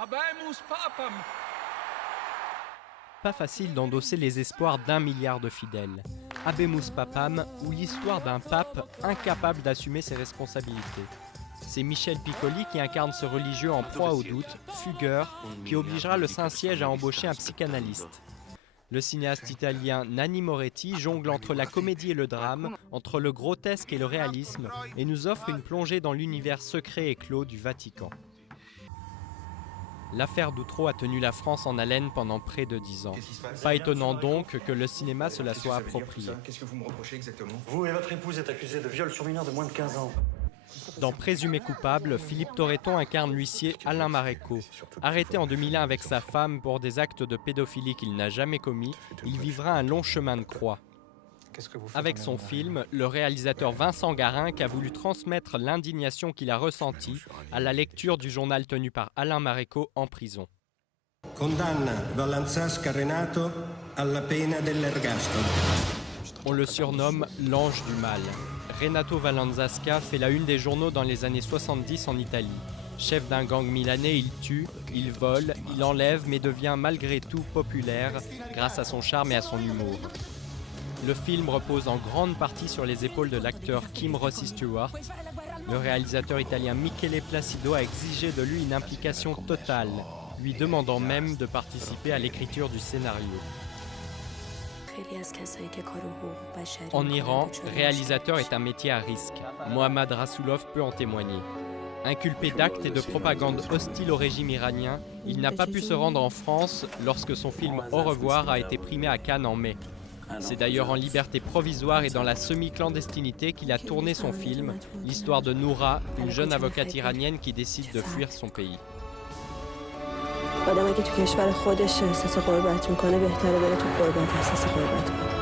Habemus Papam. Pas facile d'endosser les espoirs d'1 milliard de fidèles. Habemus Papam, ou l'histoire d'un pape incapable d'assumer ses responsabilités. C'est Michel Piccoli qui incarne ce religieux en proie au doute, fugueur, qui obligera le Saint-Siège à embaucher un psychanalyste. Le cinéaste italien Nanni Moretti jongle entre la comédie et le drame, entre le grotesque et le réalisme, et nous offre une plongée dans l'univers secret et clos du Vatican. L'affaire Doutreau a tenu la France en haleine pendant près de 10 ans. Pas étonnant donc que le cinéma se la soit approprié. Qu'est-ce que vous me reprochez exactement? Vous et votre épouse êtes accusés de viol sur mineur de moins de 15 ans. Dans Présumé coupable, Philippe Torreton incarne l'huissier Alain Maréco. Arrêté en 2001 avec sa femme pour des actes de pédophilie qu'il n'a jamais commis, il vivra un long chemin de croix. Avec son film, le réalisateur Vincent Garinck a voulu transmettre l'indignation qu'il a ressentie à la lecture du journal tenu par Alain Maréco en prison. Condanna Vallanzasca Renato alla pena dell'ergastolo. On le surnomme l'ange du mal. Renato Vallanzasca fait la une des journaux dans les années 70 en Italie. Chef d'un gang milanais, il tue, il vole, il enlève, mais devient malgré tout populaire grâce à son charme et à son humour. Le film repose en grande partie sur les épaules de l'acteur Kim Rossi Stewart. Le réalisateur italien Michele Placido a exigé de lui une implication totale, lui demandant même de participer à l'écriture du scénario. En Iran, réalisateur est un métier à risque. Mohammad Rasoulov peut en témoigner. Inculpé d'actes et de propagande hostile au régime iranien, il n'a pas pu se rendre en France lorsque son film Au revoir a été primé à Cannes en mai. C'est d'ailleurs en liberté provisoire et dans la semi-clandestinité qu'il a tourné son film, l'histoire de Noura, une jeune avocate iranienne qui décide de fuir son pays. آدم اگه تو کشور خودش احساس غربت میکنه بهتره بره تو غربت احساس غربت کنه